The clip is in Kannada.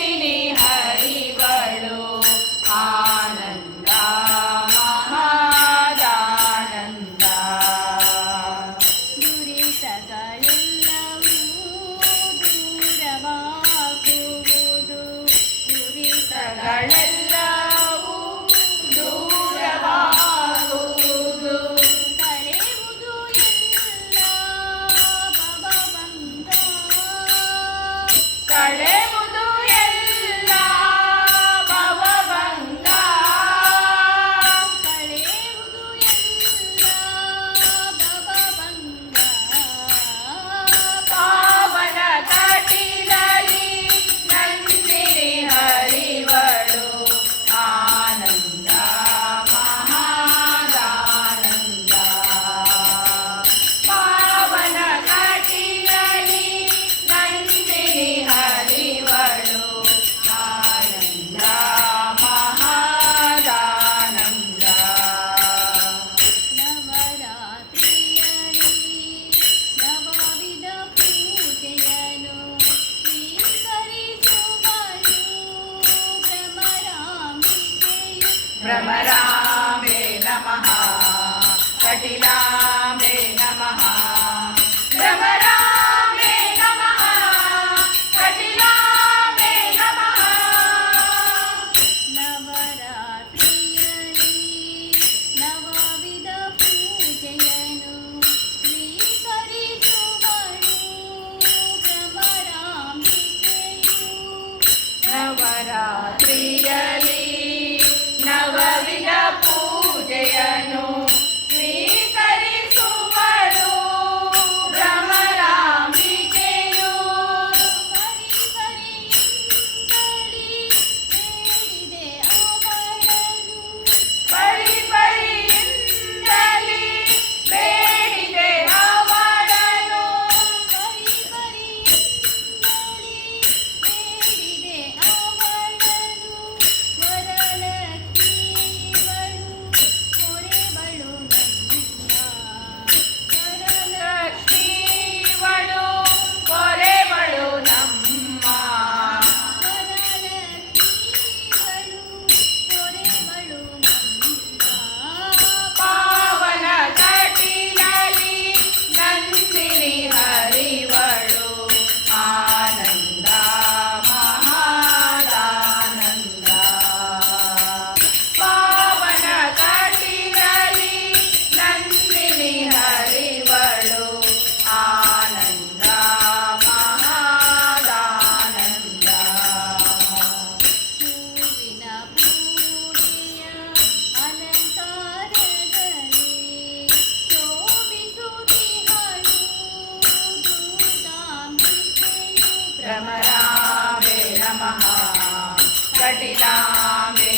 ನಂದಿನಿ ಹರಿವಳು ಆನಂದ ಮಹಾದಾನಂದ. ದುರಿತಗಳೆಲ್ಲವೂ ದೂರವಾಗುವುದು, ದುರಿತಗಳೆಲ್ಲವೂ ದೂರವಾಗುವುದು, ಕಳೆಯುವುದು ಎಲ್ಲ ಭವಭಂಗ, ಕಳೆಯುವುದು ಎಲ್ಲ ಭವಭಂಗ, ಕಳೆಯುವುದು ಎಲ್ಲ ಭವಭಂಗ. ಪಾವನ ತಟಿಲಲಿ ನಂದಿನಿ ಹರಿವಳು ಆನಂದ ಮಹಾದಾನಂದ. ಪಾವನ ತಟಿಲಲಿ ನಂದಿನಿ ಹರಿವಳು ಆನಂದ ಮಹಾದಾನಂದ. ನವರಾತ್ರಿಯಲ್ಲಿ ನವವಿಧ ಪೂಜೆಯನ್ನು ಸ್ವೀಕರಿಸುವಳು ಭ್ರಮರಾಂಬಿಕೆಯು. ಭ್ರಮರಾಂಬೆ ನಮಃ ಕಟಿಲಾಂಬೆ ನಮಃ. ಭ್ರಮರಾಂಬೆ ನಮಃ ಕಟಿಲಾಂಬೆ ನಮಃ. ನವರಾತ್ರಿಯಲ್ಲಿ ನವವಿಧ ಪೂಜೆಯನ್ನು ಸ್ವೀಕರಿಸುವಳು ಭ್ರಮರಾಂಬಿಕೆಯು. ನವರಾತ್ರಿಯಲ್ಲಿ ನವವಿಧ ಪೂಜೆಯನ್ನು ಸ್ವೀಕರಿಸುವಳು ಭ್ರಮರಾಂಬಿಕೆಯು. ಪರಿಪರಿಯಿಂದಲೇ ಬೇಡಿದೆ ಅವಳನು, ಪರಿಪರಿಯಿಂದಲೇ ಬೇಡಿದೆ ಅವಳನು. ವರಲಕ್ಷ್ಮಿವಳು ಪೊರೆಬಳು ನಮ್ಮ, ಲಕ್ಷ್ಮೀವಳು ಪೊರೆಬಳು ನಮ್ಮ. ವರಲಕ್ಷ್ಮಿವಳು ಪೊರೆಬಳು ನಮ್ಮ. ಪಾವನ ತಟಿಲಲಿ ನಂದಿನಿ ಹರಿವಳು ಆನಂದ ಮಹಾದಾನಂದ. ಪಾವನ ತಟಿಲಲಿ ನಂದಿನಿ ಹರಿವಳು ಆನಂದ ಮಹಾದಾನಂದ. ಹೂವಿನ ಪೂಡಿಯ ಅಲಂಕಾರದಲ್ಲಿ ಶೋಭಿಸುತ್ತಿಹಳು ದೂತಾಂಬಿಕೆಯು. ಭ್ರಮರಾಂಬೆ ನಮಃ ಕಟಿಲಾಂಬೆ